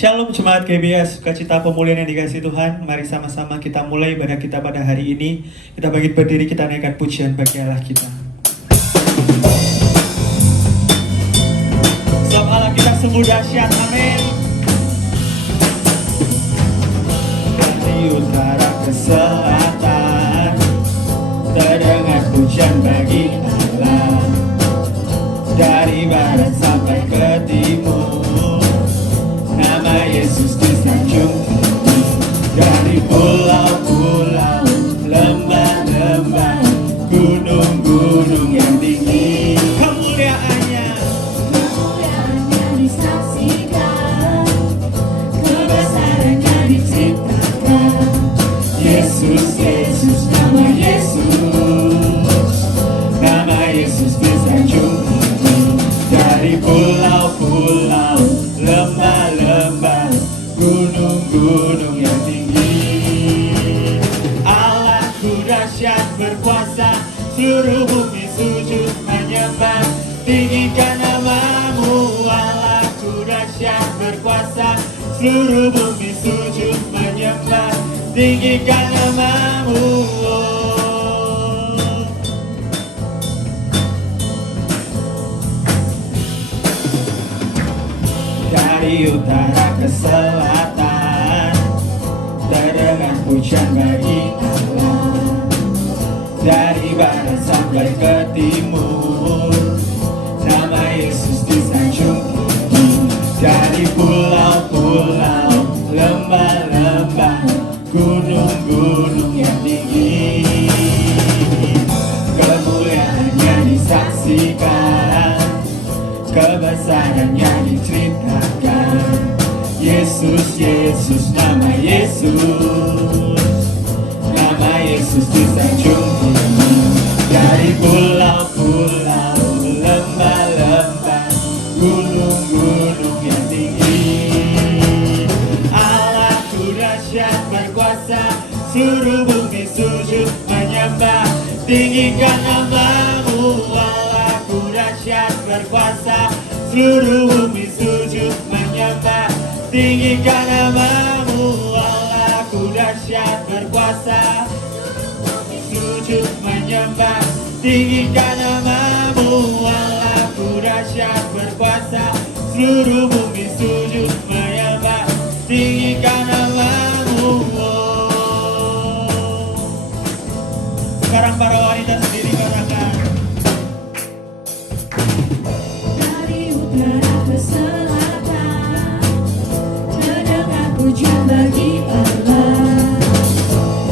Shalom Jemaat GBS, sukacita pemulihan yang dikasih Tuhan. Mari sama-sama kita mulai ibadah kita pada hari ini. Kita bangkit berdiri, kita naikkan pujian bagi Allah kita. Sebab Allah kita sungguh dahsyat, amin. Dari utara ke selatan, terdengar pujian bagi Allah. Dari barat sampai ke timur, nama Yesus disanjung. Dari pulau-pulau, lembah-lembah, gunung-gunung yang tinggi, kemuliaannya disaksikan, kebesarannya diceritakan. Yesus, Yesus, nama Yesus, nama Yesus disanjung. Dari pulau-pulau, lembah-lembah, gunung-gunung yang tinggi, Allahku dahsyat berkuasa, seluruh bumi sujud menyembah. Tinggikan namamu, Allahku dahsyat berkuasa, seluruh bumi sujud menyembah. Tinggikan namamu, dari utara ke selatan, terdengar pujian bagi Allah. Dari barat sampai ke timur, nama Yesus disanjung. Dari pulau-pulau, lembah-lembah, gunung-gunung yang tinggi, kemuliaannya disaksikan, kebesarannya diceritakan. Yesus, Yesus, nama Yesus, nama Yesus disanjung. Dari pulau-pulau, lembah-lembah, gunung-gunung yang tinggi, Allahku dahsyat berkuasa, seluruh bumi sujud menyembah. Tinggikan namamu, Allahku dahsyat berkuasa, seluruh bumi sujud menyembah. Tinggikan namamu, Allahku dahsyat berkuasa, sujud menyembah. Tinggikan namamu, Allahku dahsyat berkuasa, seluruh bumi sujud menyembah. Tinggikan namamu. Sekarang para wanita sendiri katakan. Dari utara ke selatan, terdengar pujian bagi Allah.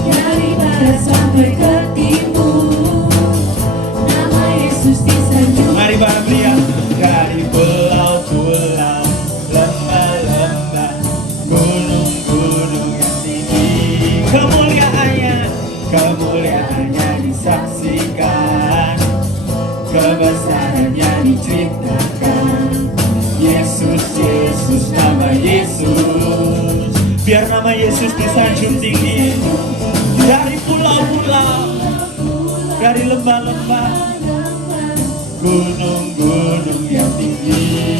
Dari barat sampai ke timur, nama Yesus disanjung. Mari bareng lihat. Dari pulau-pulau, lembah-lembah, gunung-gunung yang tinggi, kemuliaannya disaksikan, kebesarannya diceritakan. Yesus, Yesus, nama Yesus. Biar nama Yesus disanjung tinggi. Dari pulau-pulau, dari lembah-lembah, gunung-gunung yang tinggi,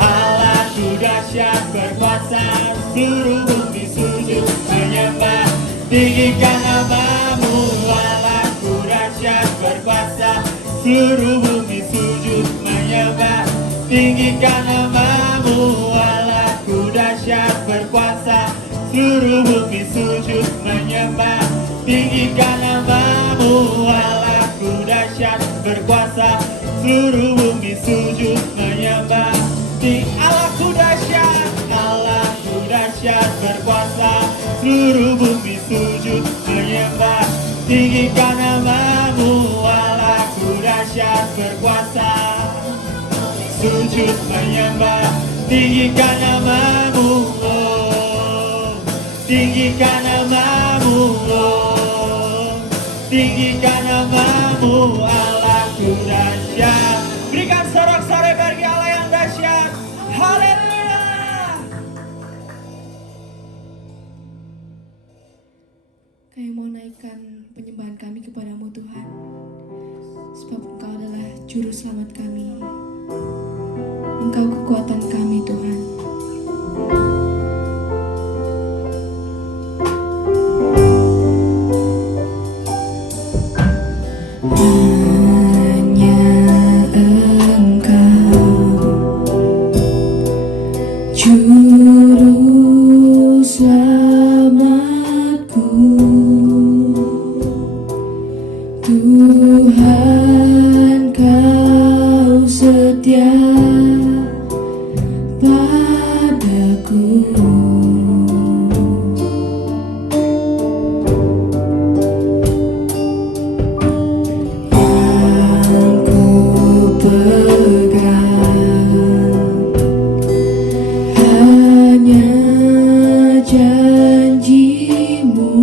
Allahku dahsyat berkuasa, seluruh bumi sujud menyembah. Tinggikan namamu, Allahku dahsyat berkuasa, seluruh bumi sujud menyembah. Tinggikan namamu, Allahku dahsyat berkuasa, seluruh bumi sujud menyembah. Tinggikan namamu, Allahku dahsyat berkuasa, seluruh bumi sujud menyembah. Allahku dahsyat, Allahku dahsyat berkuasa, seluruh bumi sujud menyembah. Tinggikan namamu, Allahku dahsyat berkuasa, sujud menyembah. Tinggikan namamu, oh. Tinggikan namamu, oh. Tinggikan namamu, Allahku dahsyat. Berikan sorak-sorai bagi Allah yang dahsyat. Haleluya. Kami mau naikkan penyembahan kami kepadamu Tuhan, sebab Engkau adalah juru selamat kami. Engkau kekuatan kami Tuhan. Tuhan kau setia padaku. Yang ku pegang hanya janjimu.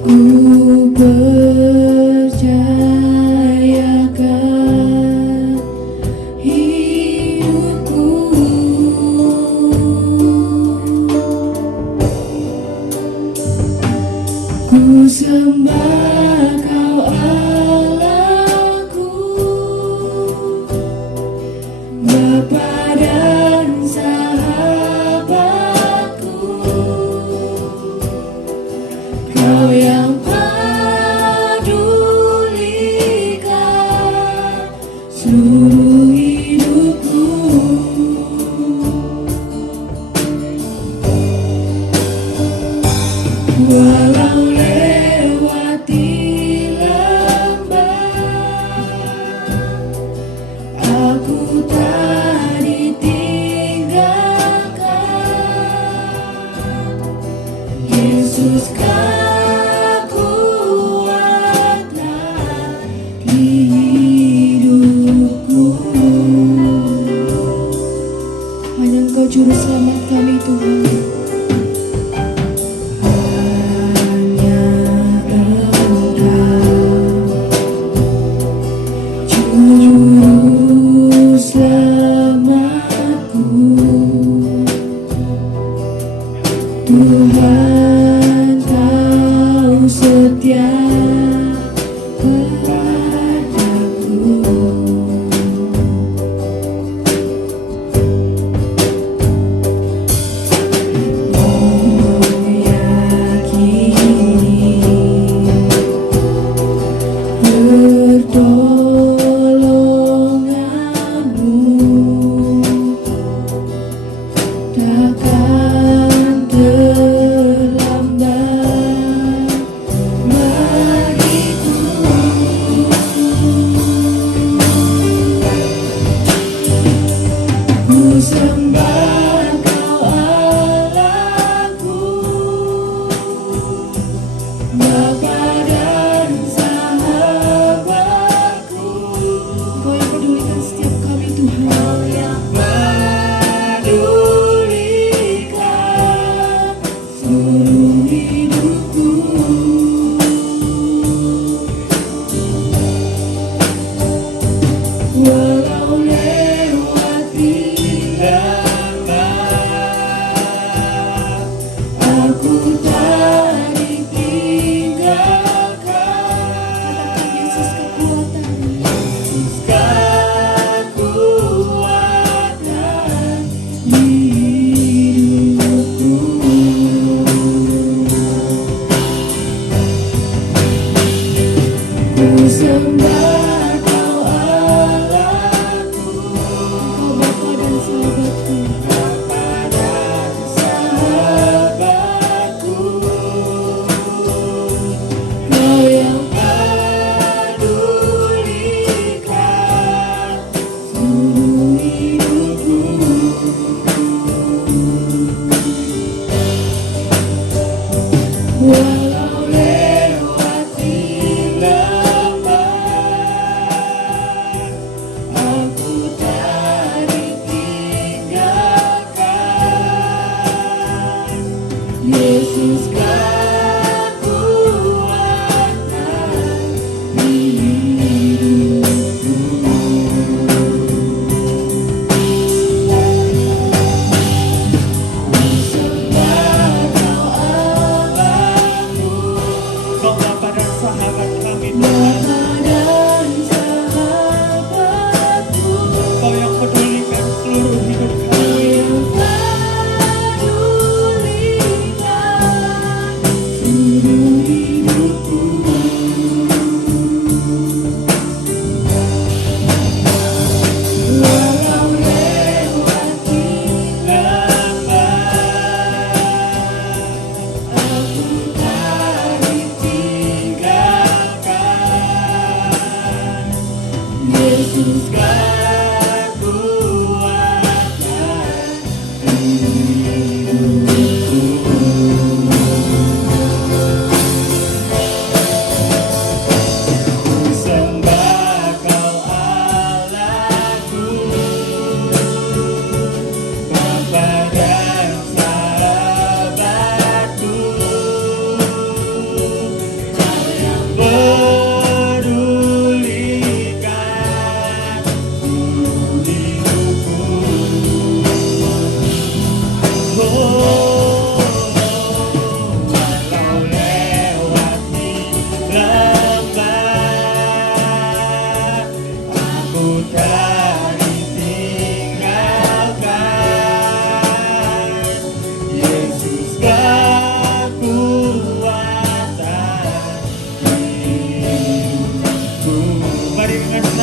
Ku percayakan hidupku. Ku sembah kau Allahku, Bapa dan sahabatku. Kau yang pedulikan seluruh hidupku. Walau lewati lembah, aku tak ditinggalkan. Yesus kekuatan hidupku. Hanya Engkau juru selamat kami Tuhan. Hanya Engkau juru selamatku. Tuhan kau setia padaku. Meyakini pertolonganmu takkan terlambat bagiku. Ku sembah kau Allahku, Bapa dan sahabatku. Kau yang pedulikan setiap kami Tuhan. Kau yang pedulikan seluruh hidupku. Walau lewati lembah, aku tak ditinggalkan. Katakan Yesus kekuatan. Yesus kekuatan hidupku. Ku sembah kau Allahku, Kau Bapa dan sahabatku. Bapa dan sahabatku. Kau yang pedulikan seluruh hidupku. Walau lewati lembah,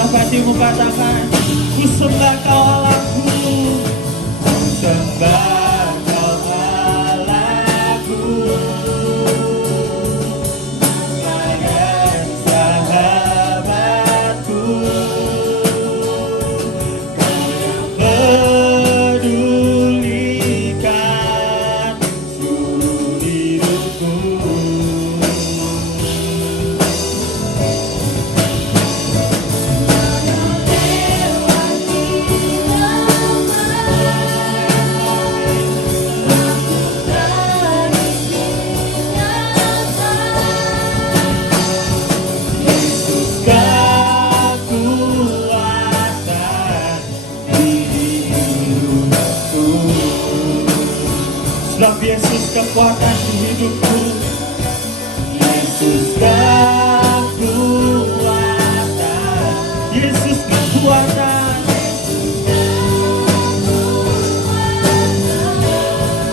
dalam hatimu katakan, ku sembah kau Allahku, ku sembah kau Allahku, Tuhan sahabatku, kau yang pedulikan seluruh hidupku. Sebab Yesus kekuatan di hidupku, Yesus kekuatan, Yesus kekuatan,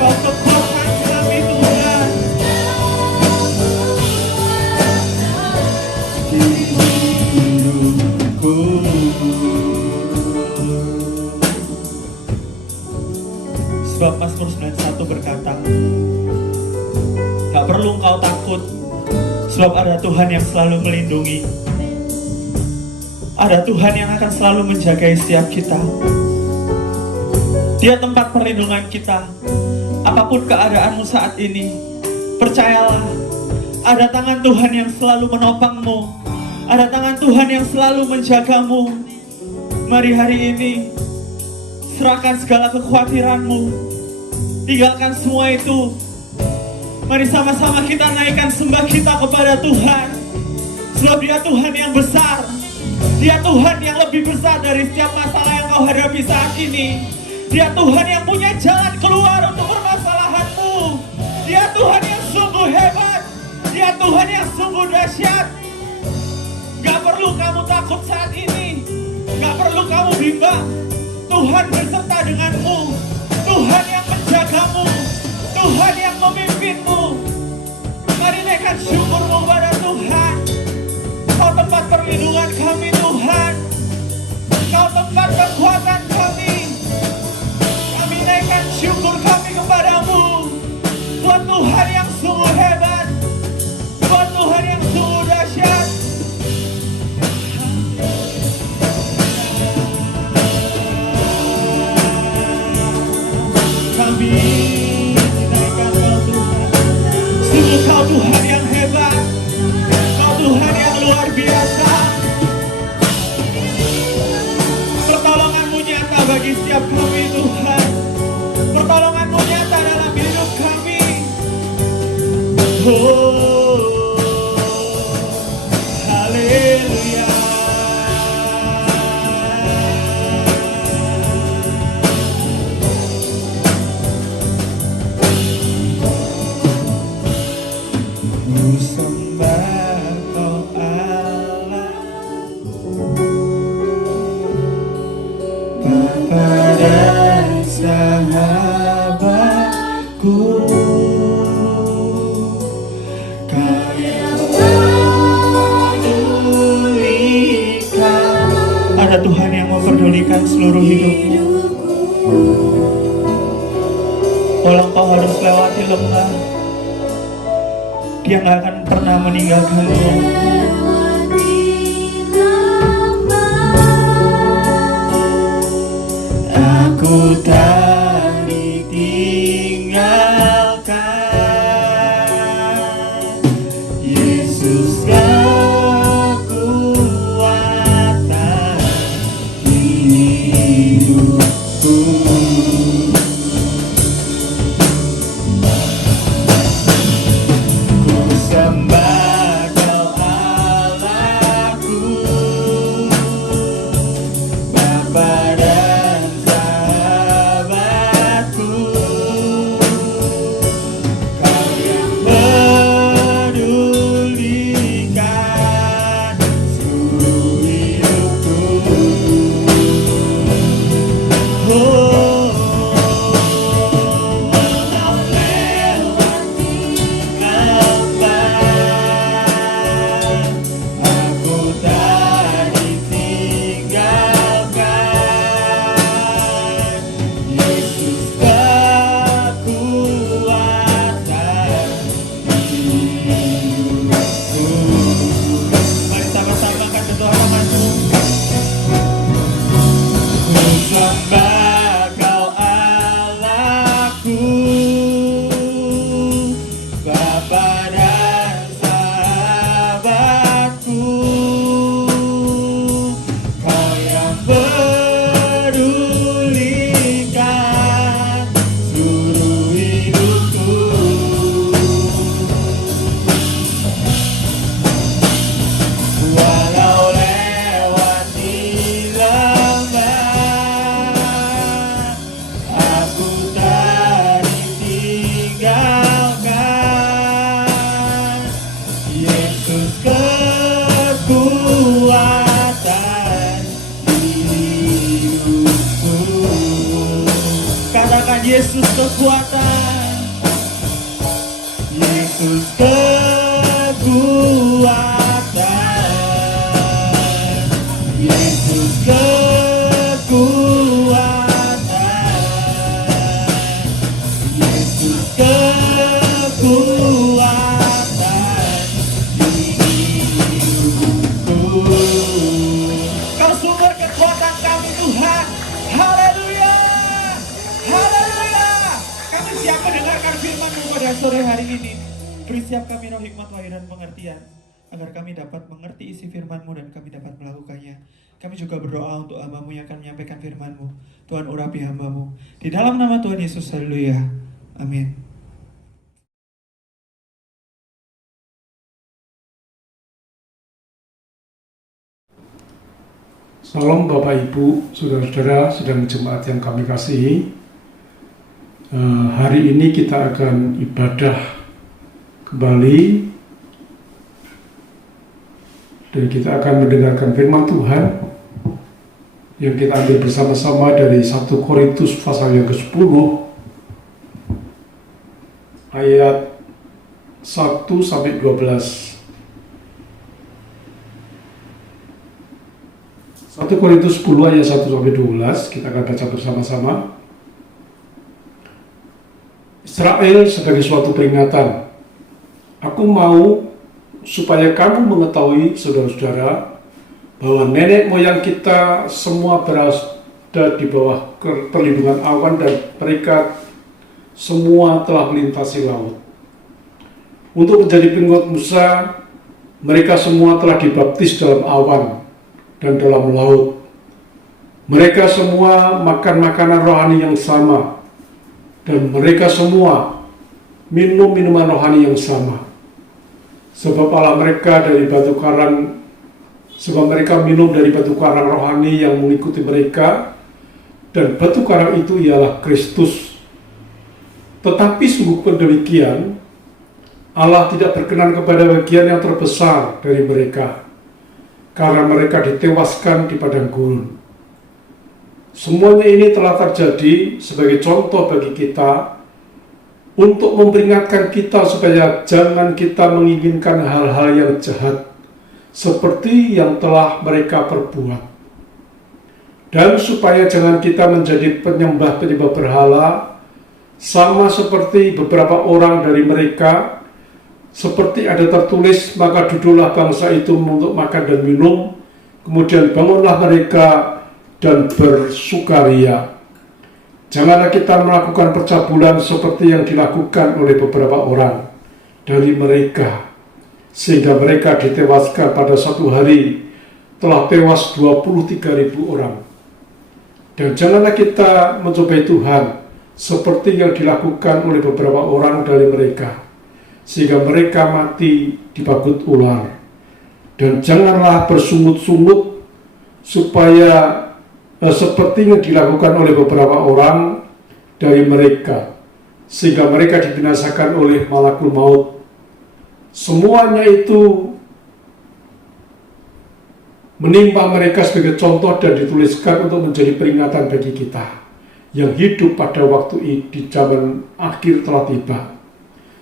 Kau kekuatan kami Tuhan di hidupku. Sebab Mazmur 91 berkata, gak perlu engkau takut, sebab ada Tuhan yang selalu melindungi. Ada Tuhan yang akan selalu menjaga setiap kita. Dia tempat perlindungan kita. Apapun keadaanmu saat ini, percayalah, ada tangan Tuhan yang selalu menopangmu. Ada tangan Tuhan yang selalu menjagamu. Mari hari ini serahkan segala kekhawatiranmu. Tinggalkan semua itu. Mari sama-sama kita naikkan sembah kita kepada Tuhan. Sebab Dia Tuhan yang besar. Dia Tuhan yang lebih besar dari setiap masalah yang kau hadapi saat ini. Dia Tuhan yang punya jalan keluar untuk permasalahanmu. Dia Tuhan yang sungguh hebat. Dia Tuhan yang sungguh dahsyat. Gak perlu kamu takut saat ini. Gak perlu kamu bimbang. Tuhan berserta denganmu. Tuhan yang menjagamu. Tuhan yang memimpinmu. Mari naikkan syukurmu pada Tuhan. Kau tempat perlindungan kami Tuhan. Kau tempat kekuatan kami. Kami naikkan syukur kami kepadamu. Tuhan Tuhan yang sungguh hebat. Tuhan Tuhan yang sungguh dahsyat. Kami dinaikkan Kau Tuhan. Sungguh Kau Tuhan yang hebat. Kau Tuhan yang luar biasa. Pertolongan-Mu nyata bagi setiap kami Tuhan. Pertolongan-Mu nyata dalam hidup kami. Oh, haleluya. Ku sembah Kau Allah, Bapa dan sahabatku, Kau yang pedulikan. Ada Tuhan yang memperdulikan seluruh hidupmu. Walau kau harus lewati lembah, Dia gak akan pernah meninggalkanmu. Aku tak ditinggalkan. Yesus kekuatan hidupku. Ku sembah Kau Yesus kekuatan, Yesus kekuatan, Yesus kekuatan, Yesus kekuatan di hidupku. Kau sumber kekuatan kami Tuhan. Haleluya, haleluya. Kami siap mendengarkan firman-Mu pada sore hari ini. Beri siap kami roh hikmat, wahyu dan pengertian, agar kami dapat mengerti isi firman-Mu dan kami dapat melakukannya. Kami juga berdoa untuk hamba-Mu yang akan menyampaikan firman-Mu. Tuhan urapi hamba-Mu. Di dalam nama Tuhan Yesus, haleluya. Amin. Salam Bapak Ibu, Saudara-saudara sedang jemaat yang kami kasihi. Hari ini kita akan ibadah kembali dan kita akan mendengarkan firman Tuhan yang kita ambil bersama-sama dari 1 Korintus pasal yang ke-10 ayat 1-12. 1 Korintus 10 ayat 1-12 kita akan baca bersama-sama. Israel sebagai suatu peringatan. Aku mau supaya kamu mengetahui, saudara-saudara, bahwa nenek moyang kita semua berada di bawah perlindungan awan dan mereka semua telah melintasi laut. Untuk menjadi pengikut Musa, mereka semua telah dibaptis dalam awan dan dalam laut. Mereka semua makan makanan rohani yang sama, dan mereka semua minum minuman rohani yang sama. Sebab Allah mereka dari batu karang, sebab mereka minum dari batu karang rohani yang mengikuti mereka, dan batu karang itu ialah Kristus. Tetapi sungguh pun demikian, Allah tidak berkenan kepada bagian yang terbesar dari mereka, karena mereka ditewaskan di padang gurun. Semuanya ini telah terjadi sebagai contoh bagi kita, untuk memperingatkan kita supaya jangan kita menginginkan hal-hal yang jahat, seperti yang telah mereka perbuat. Dan supaya jangan kita menjadi penyembah-penyembah berhala, sama seperti beberapa orang dari mereka. Seperti ada tertulis, maka duduklah bangsa itu untuk makan dan minum, kemudian bangunlah mereka dan bersukaria. Janganlah kita melakukan percabulan seperti yang dilakukan oleh beberapa orang dari mereka, sehingga mereka ditewaskan pada satu hari, telah tewas 23.000 orang. Dan janganlah kita mencobai Tuhan seperti yang dilakukan oleh beberapa orang dari mereka, sehingga mereka mati dibagut ular. Dan janganlah bersungut-sungut supaya seperti yang dilakukan oleh beberapa orang dari mereka, sehingga mereka dibinasakan oleh malakul maut. Semuanya itu menimpa mereka sebagai contoh dan dituliskan untuk menjadi peringatan bagi kita yang hidup pada waktu di zaman akhir telah tiba.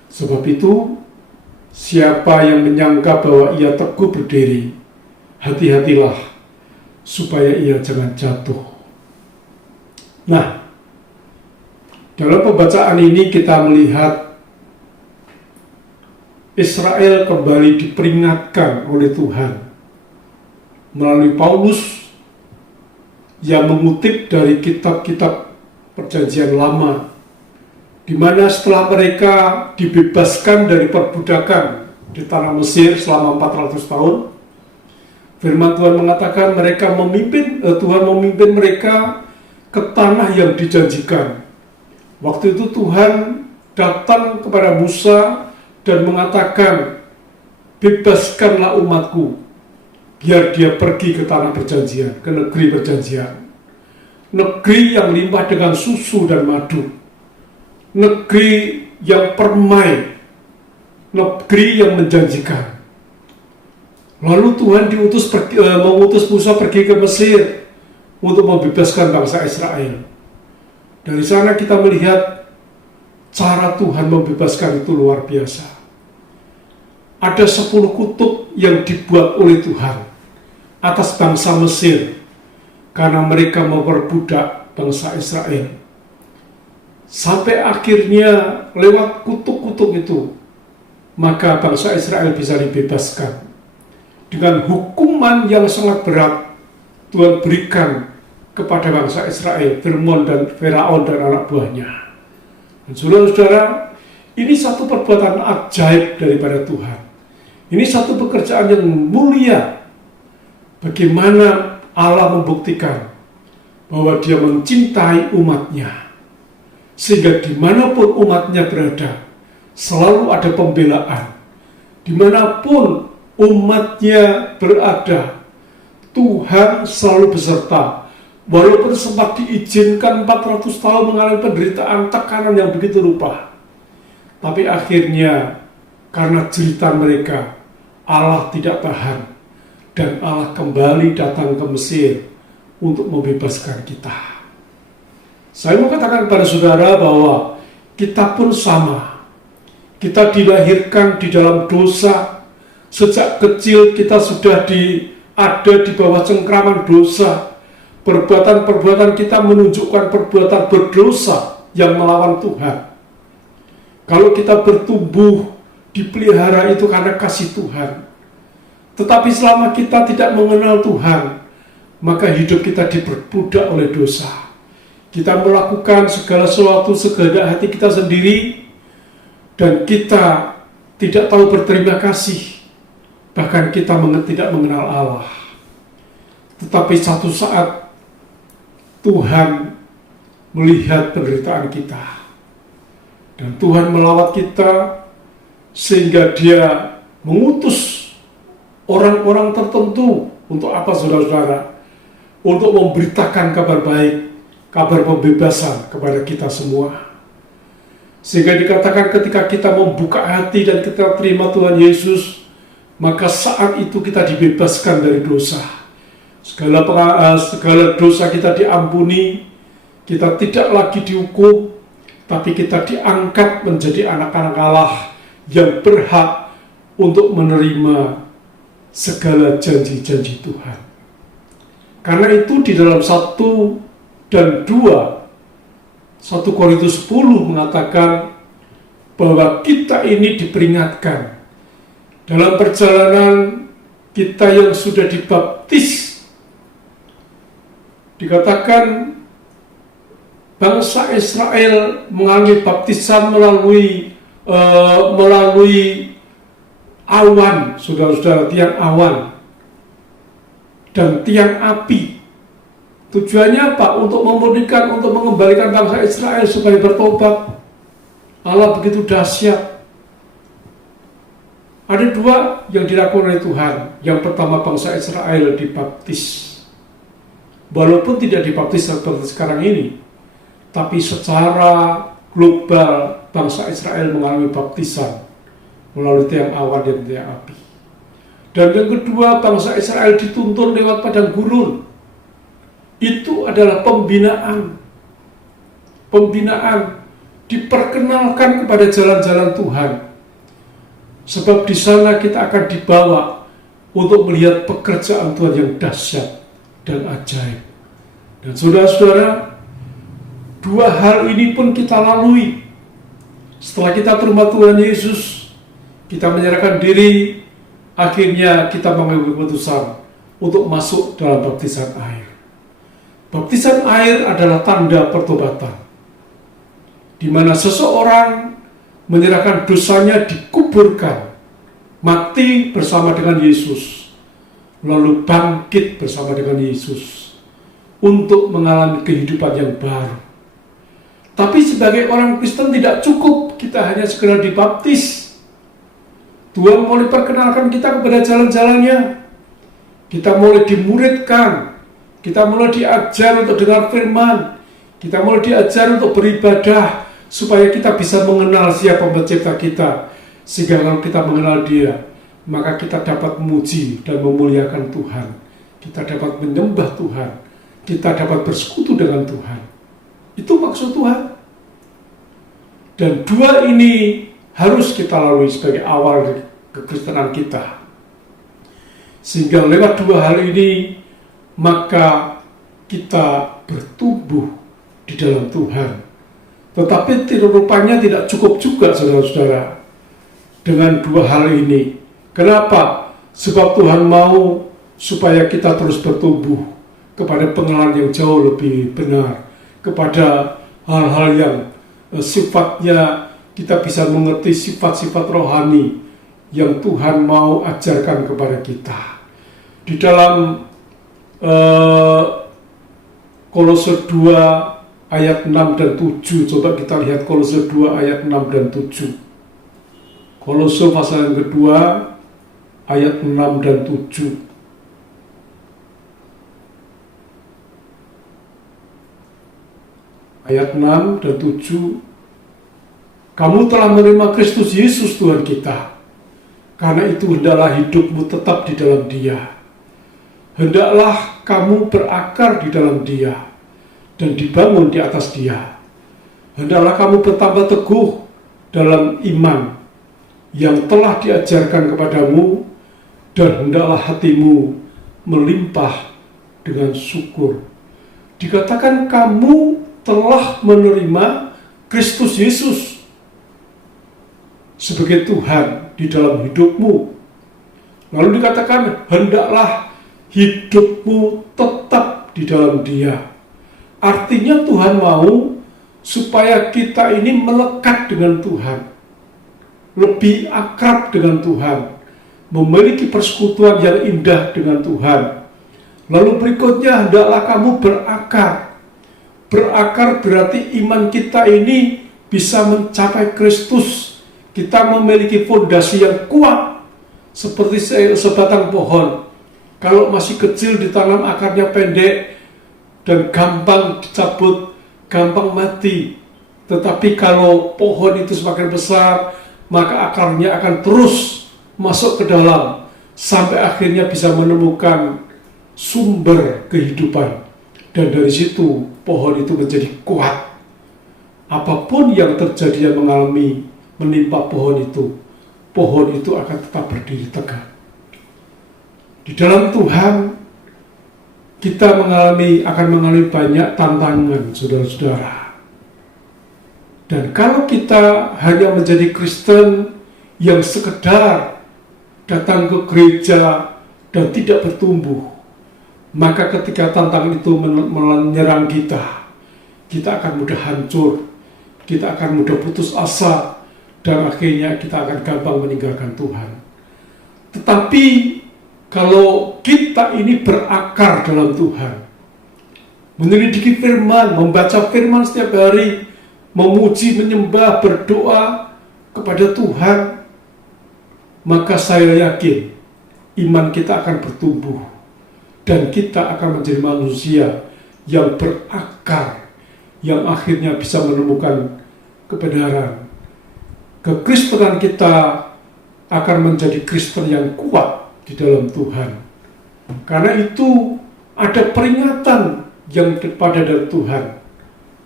Sebab itu, siapa yang menyangka bahwa ia teguh berdiri, hati-hatilah supaya ia jangan jatuh. Nah, dalam pembacaan ini kita melihat Israel kembali diperingatkan oleh Tuhan melalui Paulus yang mengutip dari kitab-kitab Perjanjian Lama, di mana setelah mereka dibebaskan dari perbudakan di tanah Mesir selama 400 tahun, firman Tuhan mengatakan Tuhan memimpin mereka ke tanah yang dijanjikan. Waktu itu Tuhan datang kepada Musa dan mengatakan, bebaskanlah umatku, biar dia pergi ke tanah perjanjian, ke negeri perjanjian. Negeri yang limpah dengan susu dan madu. Negeri yang permai, negeri yang menjanjikan. Lalu Tuhan mengutus Musa pergi ke Mesir untuk membebaskan bangsa Israel. Dari sana kita melihat cara Tuhan membebaskan itu luar biasa. Ada 10 kutub yang dibuat oleh Tuhan atas bangsa Mesir karena mereka memperbudak bangsa Israel. Sampai akhirnya lewat kutub-kutub itu, maka bangsa Israel bisa dibebaskan. Dengan hukuman yang sangat berat, Tuhan berikan kepada bangsa Israel, Firaun dan anak buahnya. Dan saudara-saudara, ini satu perbuatan ajaib daripada Tuhan. Ini satu pekerjaan yang mulia. Bagaimana Allah membuktikan bahwa Dia mencintai umatnya, sehingga dimanapun umatnya berada, selalu ada pembelaan. Dimanapun umatnya berada, Tuhan selalu beserta. Walaupun sempat diizinkan 400 tahun mengalami penderitaan, tekanan yang begitu rupa, tapi akhirnya karena jeritan mereka, Allah tidak tahan, dan Allah kembali datang ke Mesir untuk membebaskan kita. Saya mau katakan kepada saudara bahwa kita pun sama. Kita dilahirkan di dalam dosa. Sejak kecil kita sudah ada di bawah cengkraman dosa. Perbuatan-perbuatan kita menunjukkan perbuatan berdosa yang melawan Tuhan. Kalau kita bertumbuh, dipelihara itu karena kasih Tuhan. Tetapi selama kita tidak mengenal Tuhan, maka hidup kita diperbudak oleh dosa. Kita melakukan segala sesuatu sekehendak hati kita sendiri, dan kita tidak tahu berterima kasih. Bahkan kita tidak mengenal Allah. Tetapi satu saat Tuhan melihat penderitaan kita, dan Tuhan melawat kita sehingga Dia mengutus orang-orang tertentu. Untuk apa, saudara-saudara? Untuk memberitakan kabar baik, kabar pembebasan kepada kita semua. Sehingga dikatakan ketika kita membuka hati dan kita terima Tuhan Yesus, maka saat itu kita dibebaskan dari dosa. Segala dosa kita diampuni, kita tidak lagi dihukum, tapi kita diangkat menjadi anak-anak Allah yang berhak untuk menerima segala janji-janji Tuhan. Karena itu di dalam 1 dan 2, 1 Korintus 10 mengatakan bahwa kita ini diperingatkan dalam perjalanan kita yang sudah dibaptis. Dikatakan bangsa Israel mengalami baptisan melalui awan, saudara-saudara, tiang awan dan tiang api. Tujuannya apa? Untuk memurnikan, untuk mengembalikan bangsa Israel supaya bertobat. Allah begitu dahsyat. Ada 2 yang dilakukan oleh Tuhan. Yang pertama, bangsa Israel dibaptis. Walaupun tidak dibaptis seperti sekarang ini, tapi secara global bangsa Israel mengalami baptisan melalui tiang awan dan tiang api. Dan yang kedua, bangsa Israel dituntun lewat padang gurun. Itu adalah pembinaan. Pembinaan, diperkenalkan kepada jalan-jalan Tuhan. Sebab di sana kita akan dibawa untuk melihat pekerjaan Tuhan yang dahsyat dan ajaib. Dan saudara-saudara, 2 hal ini pun kita lalui. Setelah kita terima Tuhan Yesus, kita menyerahkan diri, akhirnya kita mengambil keputusan untuk masuk dalam baptisan air. Baptisan air adalah tanda pertobatan, di mana seseorang menyerahkan dosanya, dikuburkan, mati bersama dengan Yesus, lalu bangkit bersama dengan Yesus untuk mengalami kehidupan yang baru. Tapi sebagai orang Kristen tidak cukup kita hanya sekedar dibaptis. Tuhan mulai perkenalkan kita kepada jalan-jalannya. Kita mulai dimuridkan, kita mulai diajar untuk dengar firman, kita mulai diajar untuk beribadah, supaya kita bisa mengenal siapa pencipta kita. Sehingga kalau kita mengenal Dia, maka kita dapat memuji dan memuliakan Tuhan. Kita dapat menyembah Tuhan. Kita dapat bersekutu dengan Tuhan. Itu maksud Tuhan. Dan dua ini harus kita lalui sebagai awal dari kekristenan kita. Sehingga lewat dua hal ini, maka kita bertumbuh di dalam Tuhan. Tetapi rupanya tidak cukup juga, saudara-saudara, dengan dua hal ini. Kenapa? Sebab Tuhan mau supaya kita terus bertumbuh kepada pengenalan yang jauh lebih benar, kepada hal-hal yang sifatnya kita bisa mengerti sifat-sifat rohani yang Tuhan mau ajarkan kepada kita. Di dalam Kolose 2 ayat 6 dan 7, coba kita lihat Kolose 2 ayat 6 dan 7. Kolose pasal yang kedua ayat 6 dan 7. Ayat 6 dan 7. Kamu telah menerima Kristus Yesus Tuhan kita. Karena itu hendaklah hidupmu tetap di dalam Dia. Hendaklah kamu berakar di dalam Dia dan dibangun di atas Dia. Hendaklah kamu bertambah teguh dalam iman yang telah diajarkan kepadamu, dan hendaklah hatimu melimpah dengan syukur. Dikatakan kamu telah menerima Kristus Yesus sebagai Tuhan di dalam hidupmu. Lalu dikatakan hendaklah hidupmu tetap di dalam Dia. Artinya Tuhan mau supaya kita ini melekat dengan Tuhan, lebih akrab dengan Tuhan, memiliki persekutuan yang indah dengan Tuhan. Lalu berikutnya, hendaklah kamu berakar. Berakar berarti iman kita ini bisa mencapai Kristus. Kita memiliki fondasi yang kuat, seperti sebatang pohon. Kalau masih kecil ditanam, akarnya pendek dan gampang dicabut, gampang mati. Tetapi kalau pohon itu semakin besar, maka akarnya akan terus masuk ke dalam sampai akhirnya bisa menemukan sumber kehidupan. Dan dari situ pohon itu menjadi kuat. Apapun yang terjadi yang menimpa pohon itu akan tetap berdiri tegak. Di dalam Tuhan kita akan mengalami banyak tantangan, saudara-saudara. Dan kalau kita hanya menjadi Kristen yang sekedar datang ke gereja dan tidak bertumbuh, maka ketika tantangan itu menyerang kita, kita akan mudah hancur, kita akan mudah putus asa, dan akhirnya kita akan gampang meninggalkan Tuhan. Tetapi kalau kita ini berakar dalam Tuhan, menyelidiki firman, membaca firman setiap hari, memuji, menyembah, berdoa kepada Tuhan, maka saya yakin iman kita akan bertumbuh dan kita akan menjadi manusia yang berakar, yang akhirnya bisa menemukan kebenaran. Kekristenan kita akan menjadi Kristen yang kuat di dalam Tuhan. Karena itu ada peringatan yang daripada dari Tuhan.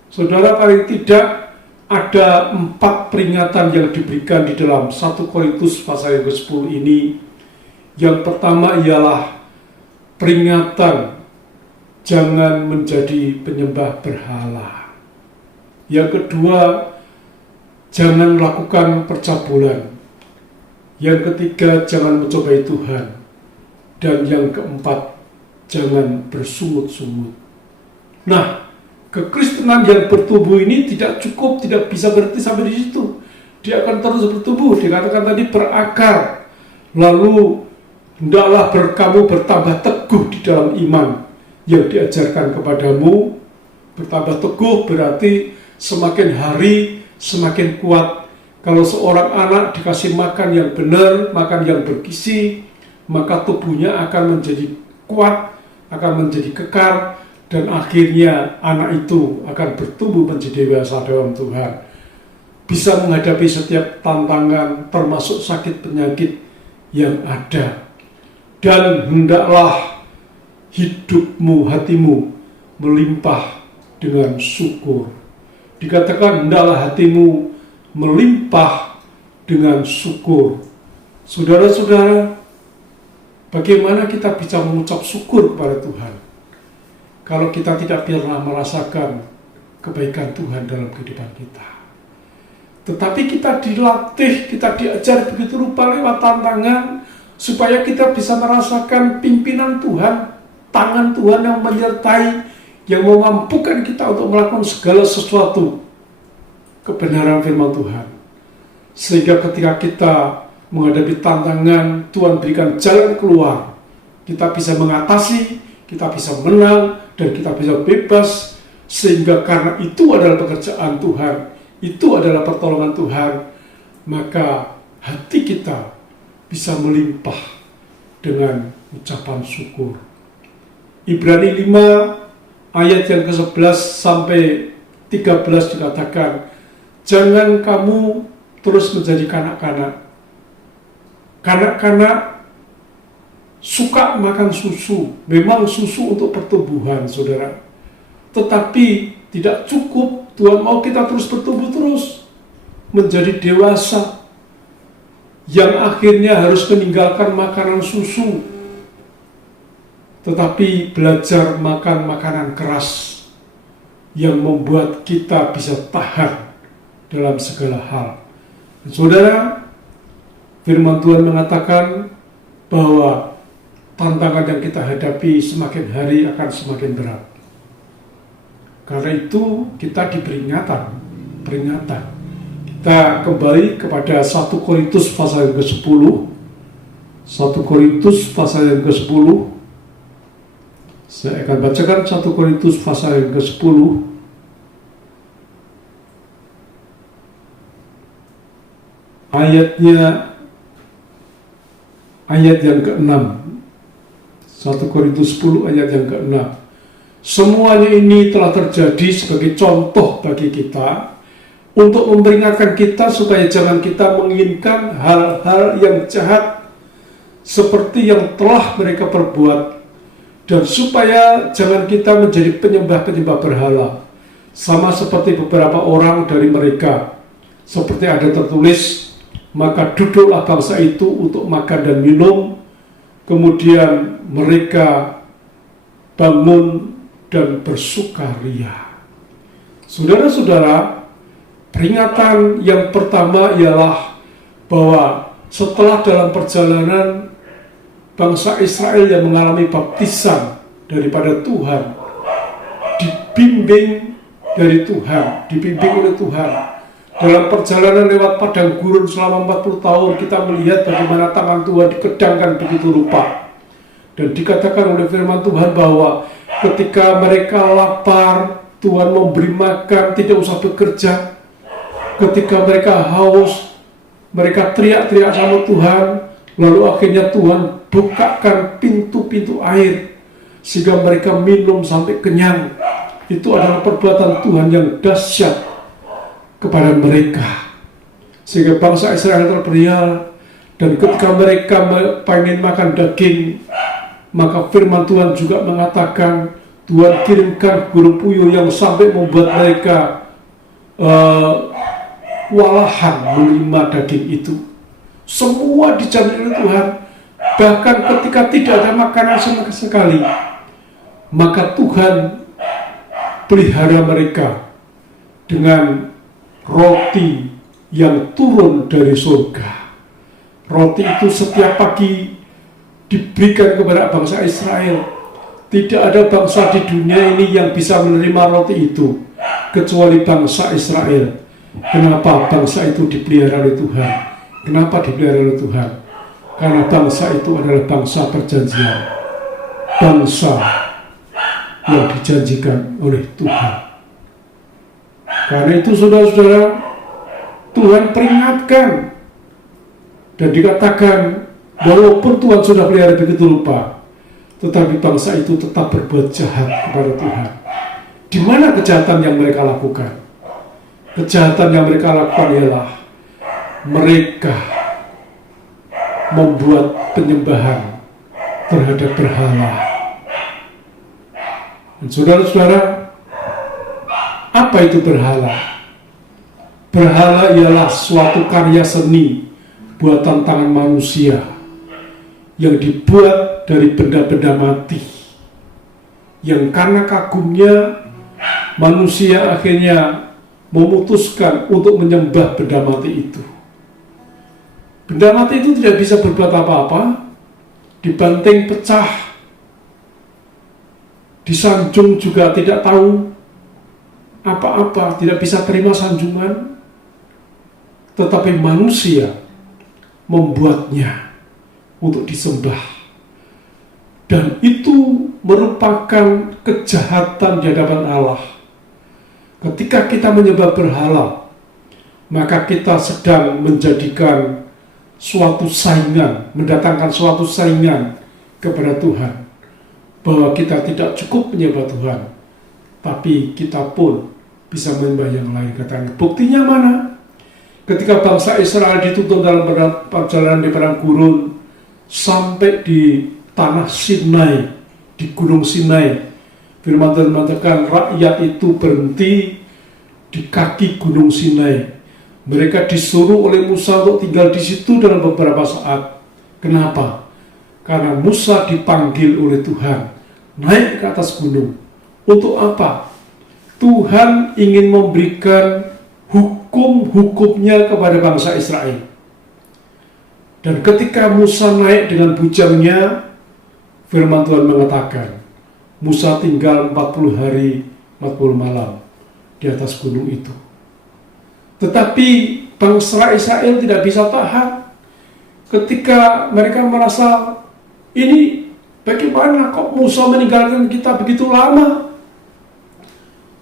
Saudara, paling tidak ada 4 peringatan yang diberikan di dalam 1 Korintus pasal yang ke-10 ini. Yang pertama ialah peringatan jangan menjadi penyembah berhala. Yang kedua, jangan melakukan percabulan. Yang ketiga, jangan mencobai Tuhan. Dan yang keempat, jangan bersungut-sungut. Nah, kekristenan yang bertumbuh ini tidak cukup, tidak bisa berhenti sampai di situ. Dia akan terus bertumbuh. Dikatakan tadi berakar. Lalu hendaklah kamu bertambah teguh di dalam iman yang diajarkan kepadamu. Bertambah teguh berarti semakin hari semakin kuat. Kalau seorang anak dikasih makan yang benar, makan yang bergizi, maka tubuhnya akan menjadi kuat, akan menjadi kekar, dan akhirnya anak itu akan bertumbuh menjadi dewasa dalam Tuhan. Bisa menghadapi setiap tantangan, termasuk sakit penyakit yang ada. Dan hendaklah hidupmu, hatimu melimpah dengan syukur. Dikatakan hendaklah hatimu melimpah dengan syukur. Saudara-saudara, bagaimana kita bisa mengucap syukur kepada Tuhan kalau kita tidak pernah merasakan kebaikan Tuhan dalam kehidupan kita? Tetapi kita dilatih, kita diajar begitu rupa lewat tantangan supaya kita bisa merasakan pimpinan Tuhan, tangan Tuhan yang menyertai, yang memampukan kita untuk melakukan segala sesuatu kebenaran firman Tuhan. Sehingga ketika kita menghadapi tantangan, Tuhan berikan jalan keluar. Kita bisa mengatasi, kita bisa menang, dan kita bisa bebas. Sehingga karena itu adalah pekerjaan Tuhan, itu adalah pertolongan Tuhan, maka hati kita bisa melimpah dengan ucapan syukur. Ibrani 5 ayat yang ke-11 sampai 13 dikatakan, jangan kamu terus menjadi kanak-kanak. Kanak-kanak suka makan susu, memang susu untuk pertumbuhan, saudara. Tetapi tidak cukup, Tuhan mau kita terus bertumbuh terus, menjadi dewasa, yang akhirnya harus meninggalkan makanan susu, tetapi belajar makan makanan keras, yang membuat kita bisa tahan dalam segala hal. Dan saudara, firman Tuhan mengatakan bahwa tantangan yang kita hadapi semakin hari akan semakin berat. Karena itu kita diberi peringatan. Kita kembali kepada 1 Korintus pasal yang ke-10. 1 Korintus pasal yang ke-10. Saya akan bacakan 1 Korintus pasal yang ke-10. Ayat yang ke-6. 1 Korintus 10 ayat yang ke-6. Semuanya ini telah terjadi sebagai contoh bagi kita, untuk memperingatkan kita supaya jangan kita menginginkan hal-hal yang jahat seperti yang telah mereka perbuat, dan supaya jangan kita menjadi penyembah-penyembah berhala, sama seperti beberapa orang dari mereka. Seperti ada tertulis, maka duduklah bangsa itu untuk makan dan minum, kemudian mereka bangun dan bersukaria. Saudara-saudara, peringatan yang pertama ialah bahwa setelah dalam perjalanan bangsa Israel yang mengalami baptisan daripada Tuhan, dibimbing oleh Tuhan, dalam perjalanan lewat padang gurun selama 40 tahun, kita melihat bagaimana tangan Tuhan dikedangkan begitu rupa. Dan dikatakan oleh firman Tuhan bahwa ketika mereka lapar, Tuhan memberi makan, tidak usah bekerja. Ketika mereka haus, mereka teriak-teriak sama Tuhan, lalu akhirnya Tuhan bukakan pintu-pintu air, sehingga mereka minum sampai kenyang. Itu adalah perbuatan Tuhan yang dahsyat kepada mereka, sehingga bangsa Israel terperial. Dan ketika mereka pengen makan daging, maka firman Tuhan juga mengatakan Tuhan kirimkan burung puyuh yang sampai membuat mereka walahan menerima daging itu. Semua dijamin oleh Tuhan. Bahkan ketika tidak ada makanan sama sekali, maka Tuhan pelihara mereka dengan roti yang turun dari surga. Roti itu setiap pagi diberikan kepada bangsa Israel. Tidak ada bangsa di dunia ini yang bisa menerima roti itu kecuali bangsa Israel. Kenapa bangsa itu dipelihara oleh Tuhan? Kenapa dipelihara oleh Tuhan? Karena bangsa itu adalah bangsa perjanjian, bangsa yang dijanjikan oleh Tuhan. Karena itu saudara-saudara, Tuhan peringatkan dan dikatakan, walaupun Tuhan sudah pelihara begitu rupa, tetapi bangsa itu tetap berbuat jahat kepada Tuhan. Di mana kejahatan yang mereka lakukan? Kejahatan yang mereka lakukan ialah mereka membuat penyembahan terhadap berhala. Dan saudara-saudara, apa itu berhala? Berhala ialah suatu karya seni buatan tangan manusia yang dibuat dari benda-benda mati, yang karena kagumnya manusia akhirnya memutuskan untuk menyembah benda mati itu. Benda mati itu tidak bisa berbuat apa-apa, dibanting pecah, disanjung juga tidak tahu apa-apa, tidak bisa terima sanjungan. Tetapi manusia membuatnya untuk disembah. Dan itu merupakan kejahatan di hadapan Allah. Ketika kita menyembah berhala, maka kita sedang menjadikan suatu saingan, mendatangkan suatu saingan kepada Tuhan. Bahwa kita tidak cukup menyembah Tuhan, tapi kita pun bisa menyembah yang lain. Katanya, buktinya mana? Ketika bangsa Israel dituntun dalam perjalanan di padang gurun sampai di tanah Sinai, di gunung Sinai, firman Tuhan mengatakan rakyat itu berhenti di kaki gunung Sinai. Mereka disuruh oleh Musa untuk tinggal di situ dalam beberapa saat. Kenapa? Karena Musa dipanggil oleh Tuhan naik ke atas gunung. Untuk apa? Tuhan ingin memberikan hukum-hukumnya kepada bangsa Israel. Dan ketika Musa naik dengan bujangnya, firman Tuhan mengatakan, Musa tinggal 40 hari, 40 malam di atas gunung itu. Tetapi bangsa Israel tidak bisa tahan. Ketika mereka merasa, ini bagaimana kok Musa meninggalkan kita begitu lama?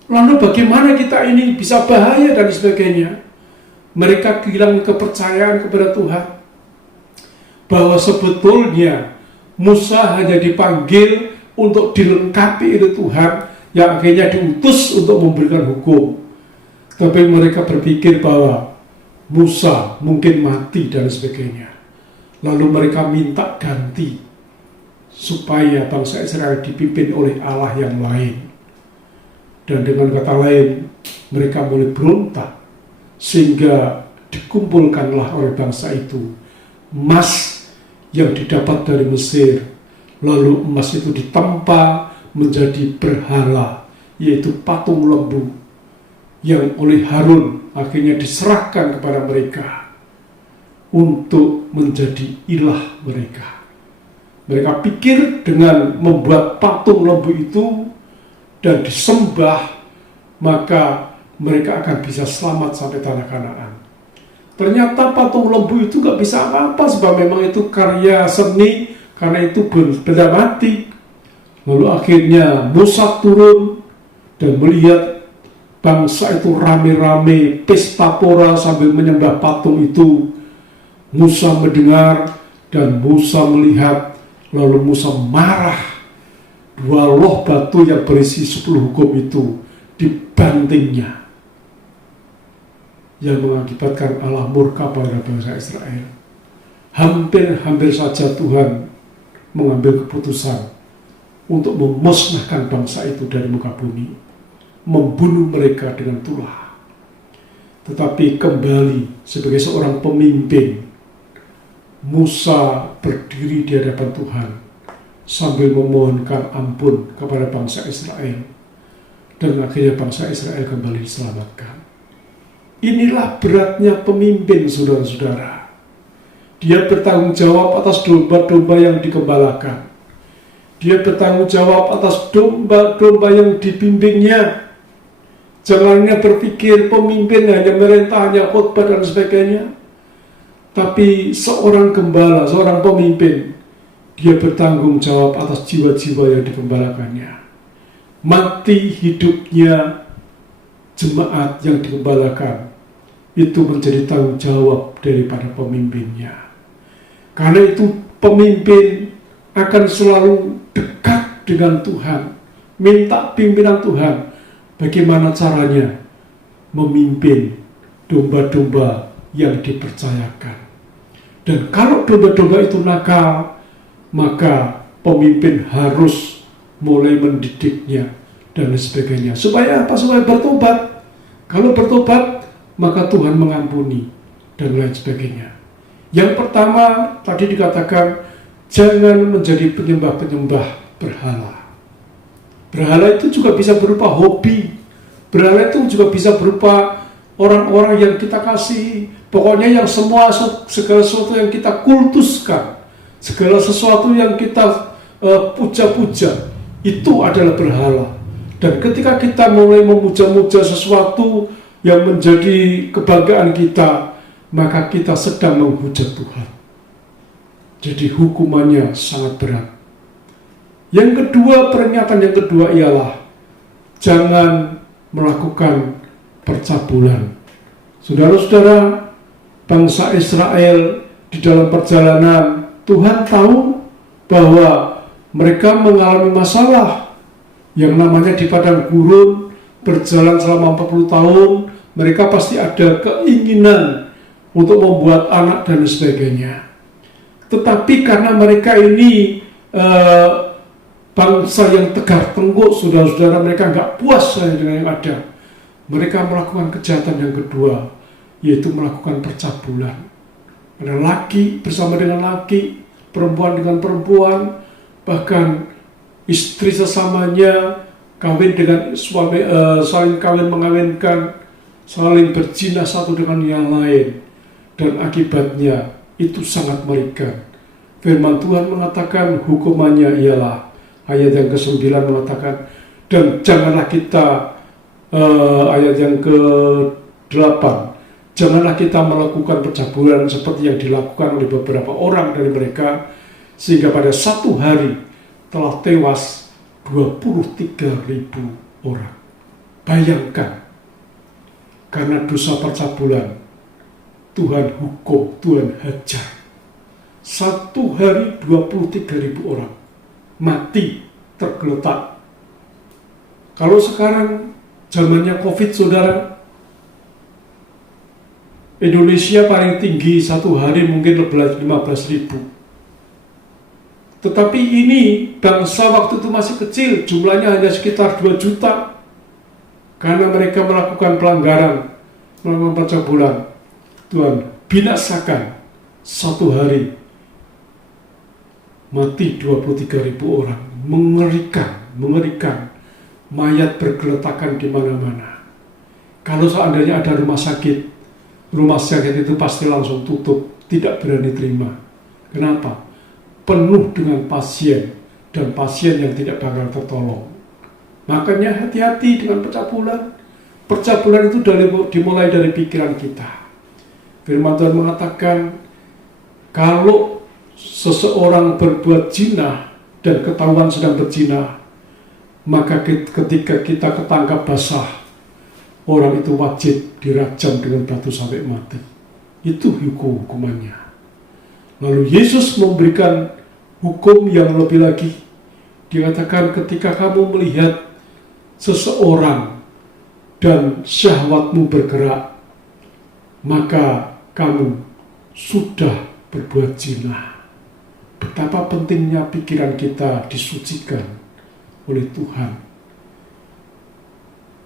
Lalu bagaimana kita ini bisa bahaya dan sebagainya. Mereka kehilangan kepercayaan kepada Tuhan. Bahwa sebetulnya Musa hanya dipanggil untuk dilengkapi oleh Tuhan yang akhirnya diutus untuk memberikan hukum. Tapi mereka berpikir bahwa Musa mungkin mati dan sebagainya. Lalu mereka minta ganti supaya bangsa Israel dipimpin oleh Allah yang lain. Dan dengan kata lain, mereka mulai berontak, sehingga dikumpulkanlah oleh bangsa itu emas yang didapat dari Mesir. Lalu emas itu ditempa menjadi berhala, yaitu patung lembu, yang oleh Harun akhirnya diserahkan kepada mereka untuk menjadi ilah mereka. Mereka pikir dengan membuat patung lembu itu dan disembah, maka mereka akan bisa selamat sampai tanah Kanaan. Ternyata patung lembu itu gak bisa apa-apa, sebab memang itu karya seni, karena itu benda mati. Lalu akhirnya Musa turun dan melihat bangsa itu rame-rame pesta pora sambil menyembah patung itu. Musa mendengar dan Musa melihat, lalu Musa marah. 2 loh batu yang berisi 10 hukum itu dibantingnya, yang mengakibatkan Allah murka pada bangsa Israel. Hampir saja Tuhan mengambil keputusan untuk memusnahkan bangsa itu dari muka bumi, membunuh mereka dengan tulah. Tetapi kembali sebagai seorang pemimpin, Musa berdiri di hadapan Tuhan sambil memohonkan ampun kepada bangsa Israel, dan akhirnya bangsa Israel kembali diselamatkan. Inilah beratnya pemimpin, saudara-saudara. Dia bertanggung jawab atas domba-domba yang digembalakan. Dia bertanggung jawab atas domba-domba yang dibimbingnya. Jangannya berpikir pemimpin hanya merintah, hanya khotbah dan sebagainya. Tapi seorang gembala, seorang pemimpin, dia bertanggung jawab atas jiwa-jiwa yang digembalakannya. Mati hidupnya jemaat yang digembalakan itu menjadi tanggung jawab daripada pemimpinnya. Karena itu pemimpin akan selalu dekat dengan Tuhan, minta pimpinan Tuhan, bagaimana caranya memimpin domba-domba yang dipercayakan. Dan kalau domba-domba itu nakal, maka pemimpin harus mulai mendidiknya dan sebagainya. Supaya apa? Supaya bertobat. Kalau bertobat, maka Tuhan mengampuni, dan lain sebagainya. Yang pertama tadi dikatakan, jangan menjadi penyembah-penyembah berhala. Berhala itu juga bisa berupa hobi. Berhala itu juga bisa berupa orang-orang yang kita kasih. Pokoknya yang segala sesuatu yang kita kultuskan, segala sesuatu yang kita puja-puja, itu adalah berhala. Dan ketika kita mulai memuja-muja sesuatu yang menjadi kebanggaan kita, maka kita sedang menghujat Tuhan. Jadi hukumannya sangat berat. Yang kedua, peringatan yang kedua ialah jangan melakukan percabulan. Saudara-saudara, bangsa Israel di dalam perjalanan, Tuhan tahu bahwa mereka mengalami masalah yang namanya di padang gurun, berjalan selama 40 tahun, mereka pasti ada keinginan untuk membuat anak dan sebagainya. Tetapi karena mereka ini bangsa yang tegar tengkuk, saudara-saudara, mereka nggak puas dengan yang ada. Mereka melakukan kejahatan yang kedua, yaitu melakukan percabulan. Ada laki bersama dengan laki, perempuan dengan perempuan, bahkan istri sesamanya kawin dengan suami, saling kawin mengawinkan, saling berzina satu dengan yang lain, dan akibatnya itu sangat mengerikan. Firman Tuhan mengatakan hukumannya ialah, ayat yang ke-9 mengatakan, dan janganlah kita, ayat yang ke-8, janganlah kita melakukan percabulan seperti yang dilakukan oleh beberapa orang dari mereka, sehingga pada satu hari telah tewas 23.000 orang. Bayangkan, karena dosa percabulan, Tuhan hukum, Tuhan hajar. Satu hari 23.000 orang mati tergeletak. Kalau sekarang zamannya COVID, saudara, Indonesia paling tinggi satu hari mungkin 15.000. Tetapi ini bangsa waktu itu masih kecil, jumlahnya hanya sekitar 2 juta. Karena mereka melakukan pelanggaran, melakukan percabulan, Tuhan binasakan satu hari mati 23.000 orang. Mengerikan, mayat bergeletakan di mana-mana. Kalau seandainya ada rumah sakit itu pasti langsung tutup, tidak berani terima. Kenapa? Penuh dengan pasien, dan pasien yang tidak bakal tertolong. Makanya hati-hati dengan percabulan. Percabulan itu dimulai dari pikiran kita. Firman Tuhan mengatakan, kalau seseorang berbuat zina dan ketahuan sedang berzina, maka ketika kita ketangkap basah, orang itu wajib dirajam dengan batu sampai mati. Itu hukumannya. Lalu Yesus memberikan hukum yang lebih lagi. Dikatakan, ketika kamu melihat seseorang dan syahwatmu bergerak, maka kamu sudah berbuat zina. Betapa pentingnya pikiran kita disucikan oleh Tuhan.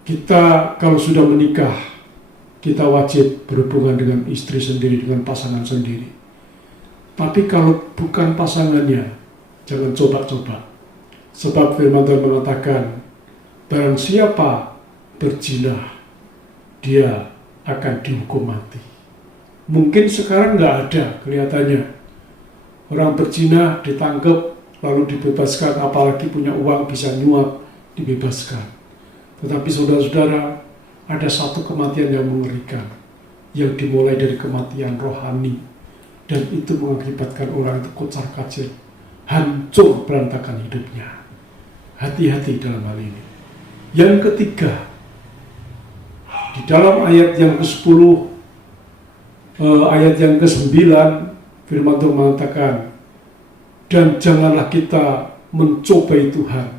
Kita kalau sudah menikah, kita wajib berhubungan dengan istri sendiri, dengan pasangan sendiri. Tapi kalau bukan pasangannya, jangan coba-coba. Sebab firman Tuhan mengatakan, barang siapa berzina, dia akan dihukum mati. Mungkin sekarang nggak ada kelihatannya. Orang berzina ditangkap, lalu dibebaskan, apalagi punya uang bisa nyuap, dibebaskan. Tetapi saudara-saudara, ada satu kematian yang mengerikan, yang dimulai dari kematian rohani. Dan itu mengakibatkan orang itu kocar-kacir, hancur berantakan hidupnya. Hati-hati dalam hal ini. Yang ketiga, di dalam ayat yang ke-10, ayat yang ke-9, firman Tuhan mengatakan, dan janganlah kita mencobai Tuhan,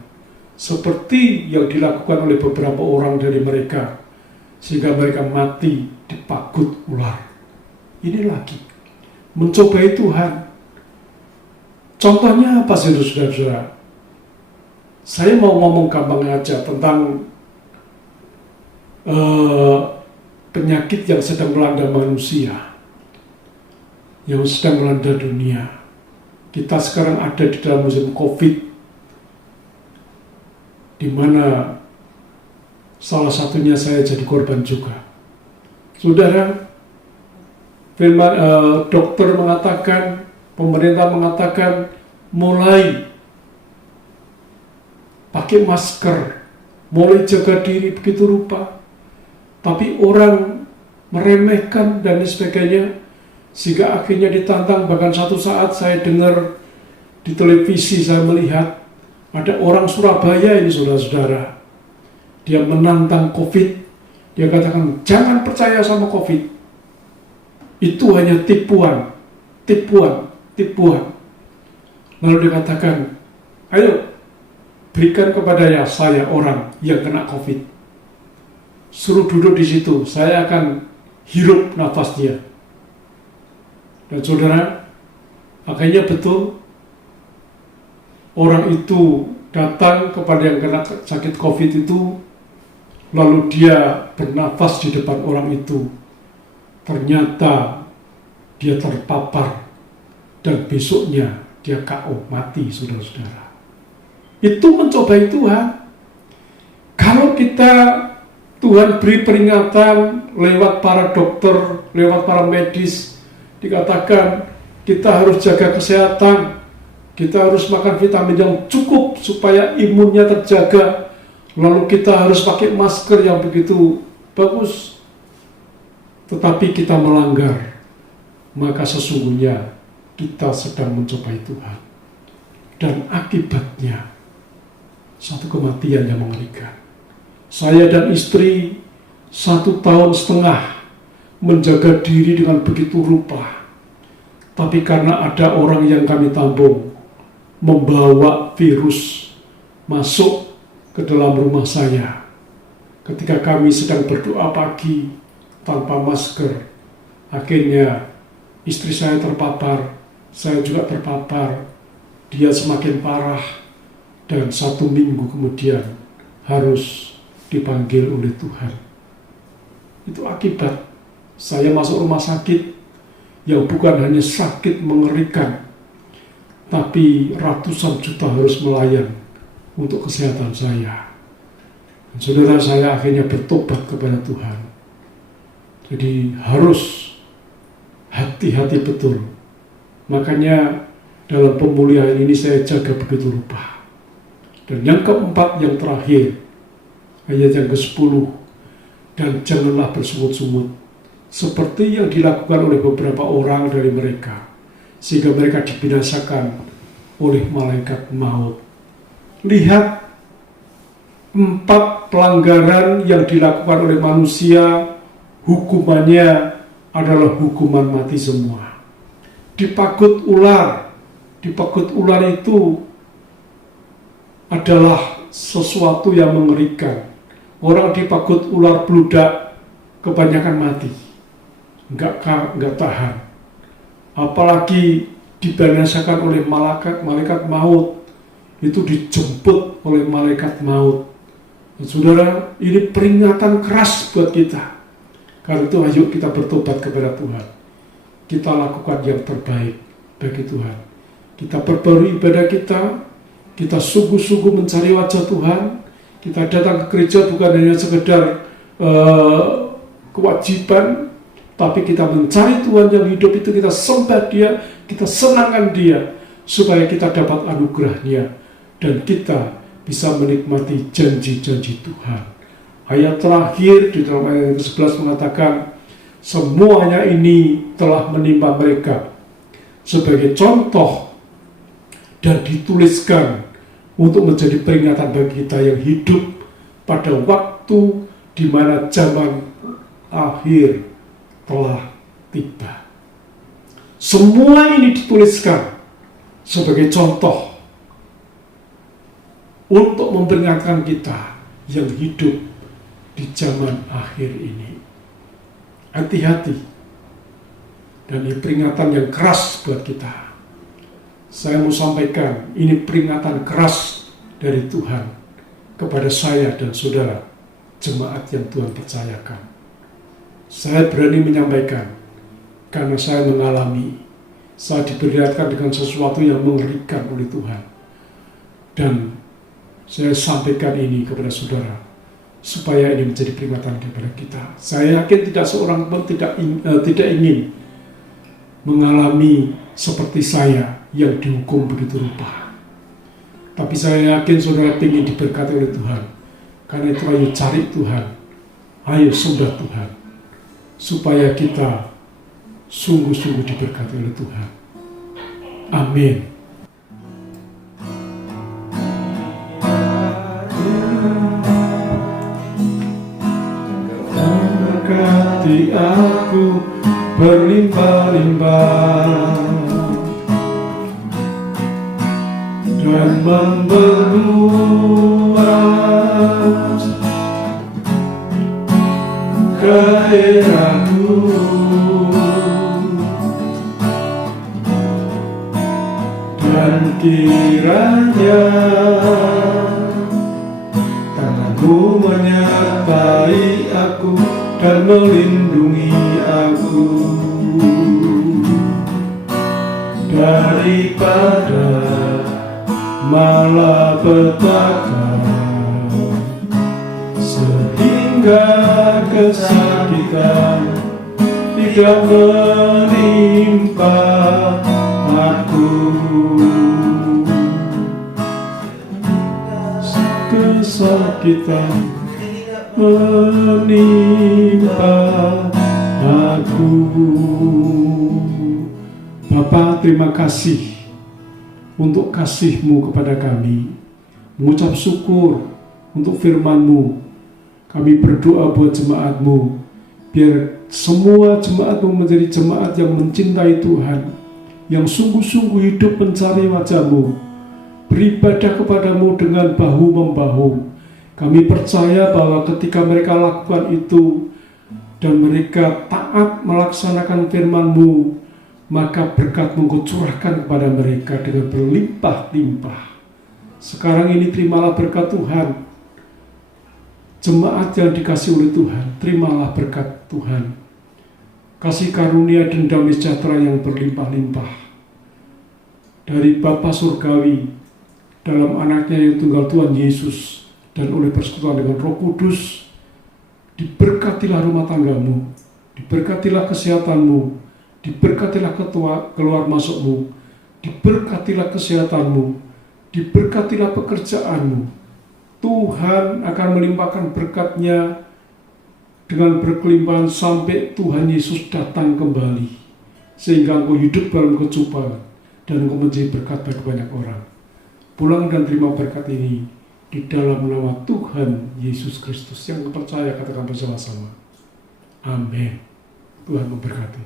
seperti yang dilakukan oleh beberapa orang dari mereka, sehingga mereka mati dipagut ular. Ini lagi mencobai Tuhan. Contohnya apa sih, saudara-saudara? Saya mau ngomong gampang aja tentang penyakit yang sedang melanda manusia, yang sedang melanda dunia. Kita sekarang ada di dalam musim COVID, di mana salah satunya saya jadi korban juga. Saudara, firman dokter mengatakan, pemerintah mengatakan mulai pakai masker, mulai jaga diri begitu rupa. Tapi orang meremehkan dan sebagainya, sehingga akhirnya ditantang. Bahkan satu saat saya dengar di televisi, saya melihat ada orang Surabaya ini, saudara-saudara, dia menantang COVID. Dia katakan, jangan percaya sama COVID, itu hanya tipuan. Lalu dia katakan, ayo berikan kepada saya orang yang kena COVID, suruh duduk di situ, saya akan hirup nafasnya. Dan saudara, akhirnya betul, orang itu datang kepada yang kena sakit COVID itu, lalu dia bernafas di depan orang itu. Ternyata dia terpapar dan besoknya dia KO, mati, saudara-saudara. Itu mencobai Tuhan. Kalau Tuhan beri peringatan lewat para dokter, lewat para medis, dikatakan kita harus jaga kesehatan, kita harus makan vitamin yang cukup supaya imunnya terjaga, lalu kita harus pakai masker yang begitu bagus, tetapi kita melanggar, maka sesungguhnya kita sedang mencobai Tuhan. Dan akibatnya satu kematian yang mengerikan. Saya dan istri 1,5 tahun menjaga diri dengan begitu rupa. Tapi karena ada orang yang kami tampung membawa virus masuk ke dalam rumah saya. Ketika kami sedang berdoa pagi tanpa masker, akhirnya istri saya terpapar, saya juga terpapar. Dia semakin parah dan 1 minggu kemudian harus dipanggil oleh Tuhan. Itu akibat saya masuk rumah sakit yang bukan hanya sakit mengerikan, tapi ratusan juta harus melayan untuk kesehatan saya. Dan saudara, saya akhirnya bertobat kepada Tuhan. Jadi harus hati-hati betul. Makanya dalam pemulihan ini saya jaga begitu rupa. Dan yang keempat, yang terakhir, ayat yang ke-10, dan janganlah bersungut-sungut seperti yang dilakukan oleh beberapa orang dari mereka, sehingga mereka dibinasakan oleh malaikat maut. Lihat 4 pelanggaran yang dilakukan oleh manusia, hukumannya adalah hukuman mati semua. Dipakut ular itu adalah sesuatu yang mengerikan. Orang dipakut ular bludak kebanyakan mati, enggak tahan. Apalagi dibinasakan oleh malaikat maut, itu dijemput oleh malaikat maut. Dan saudara, ini peringatan keras buat kita. Karena itu ayo kita bertobat kepada Tuhan. Kita lakukan yang terbaik bagi Tuhan. Kita perbarui ibadah kita sungguh-sungguh mencari wajah Tuhan. Kita datang ke gereja bukan hanya sekedar kewajiban, tapi kita mencari Tuhan yang hidup itu, kita sembah Dia, kita senangkan Dia, supaya kita dapat anugerah-Nya dan kita bisa menikmati janji-janji Tuhan. Ayat terakhir di dalam ayat ke-11 mengatakan, semuanya ini telah menimpa mereka sebagai contoh dan dituliskan untuk menjadi peringatan bagi kita yang hidup pada waktu di mana zaman akhir telah tiba. Semua ini dituliskan sebagai contoh untuk memperingatkan kita yang hidup di zaman akhir ini. Hati-hati. Dan ini peringatan yang keras buat kita. Saya mau sampaikan, ini peringatan keras dari Tuhan kepada saya dan saudara, jemaat yang Tuhan percayakan. Saya berani menyampaikan karena saya mengalami, saya diperlihatkan dengan sesuatu yang mengerikan oleh Tuhan. Dan saya sampaikan ini kepada saudara supaya ini menjadi peringatan kepada kita. Saya yakin tidak seorang pun tidak ingin mengalami seperti saya yang dihukum begitu rupa. Tapi saya yakin saudara ingin diberkati oleh Tuhan. Karena itu ayo cari Tuhan, ayo sembah Tuhan, supaya kita sungguh-sungguh diberkati oleh Tuhan. Amin. Berkati aku berlimpah-limpah dan memperluas gairahku, dan kiranya tanganmu menyertai aku dan melindungi aku daripada malapetaka, sehingga kesakitan tidak menimpa aku. Kesakitan menimpa aku. Bapa, terima kasih untuk kasih-Mu kepada kami. Mengucap syukur untuk firman-Mu. Kami berdoa buat jemaat-Mu, biar semua jemaat-Mu menjadi jemaat yang mencintai Tuhan, yang sungguh-sungguh hidup mencari wajah-Mu, beribadah kepadamu dengan bahu-membahu. Kami percaya bahwa ketika mereka lakukan itu dan mereka taat melaksanakan firman-Mu, maka berkat-Mu Kau curahkan kepada mereka dengan berlimpah-limpah. Sekarang ini terimalah berkat Tuhan. Jemaat yang dikasih oleh Tuhan, terimalah berkat Tuhan. Kasih karunia dan damai sejahtera yang berlimpah-limpah dari Bapa Surgawi dalam anaknya yang tunggal Tuhan Yesus, dan oleh persekutuan dengan Roh Kudus. Diberkatilah rumah tanggamu, diberkatilah kesehatanmu, diberkatilah keluar masukmu, diberkatilah kesehatanmu, diberkatilah pekerjaanmu. Tuhan akan melimpahkan berkat-Nya dengan berkelimpahan sampai Tuhan Yesus datang kembali, sehingga engkau hidup dalam kecukupan dan engkau menjadi berkat bagi banyak orang. Pulang dan terima berkat ini di dalam nama Tuhan Yesus Kristus. Yang percaya katakan bersama-sama, amin. Tuhan memberkati.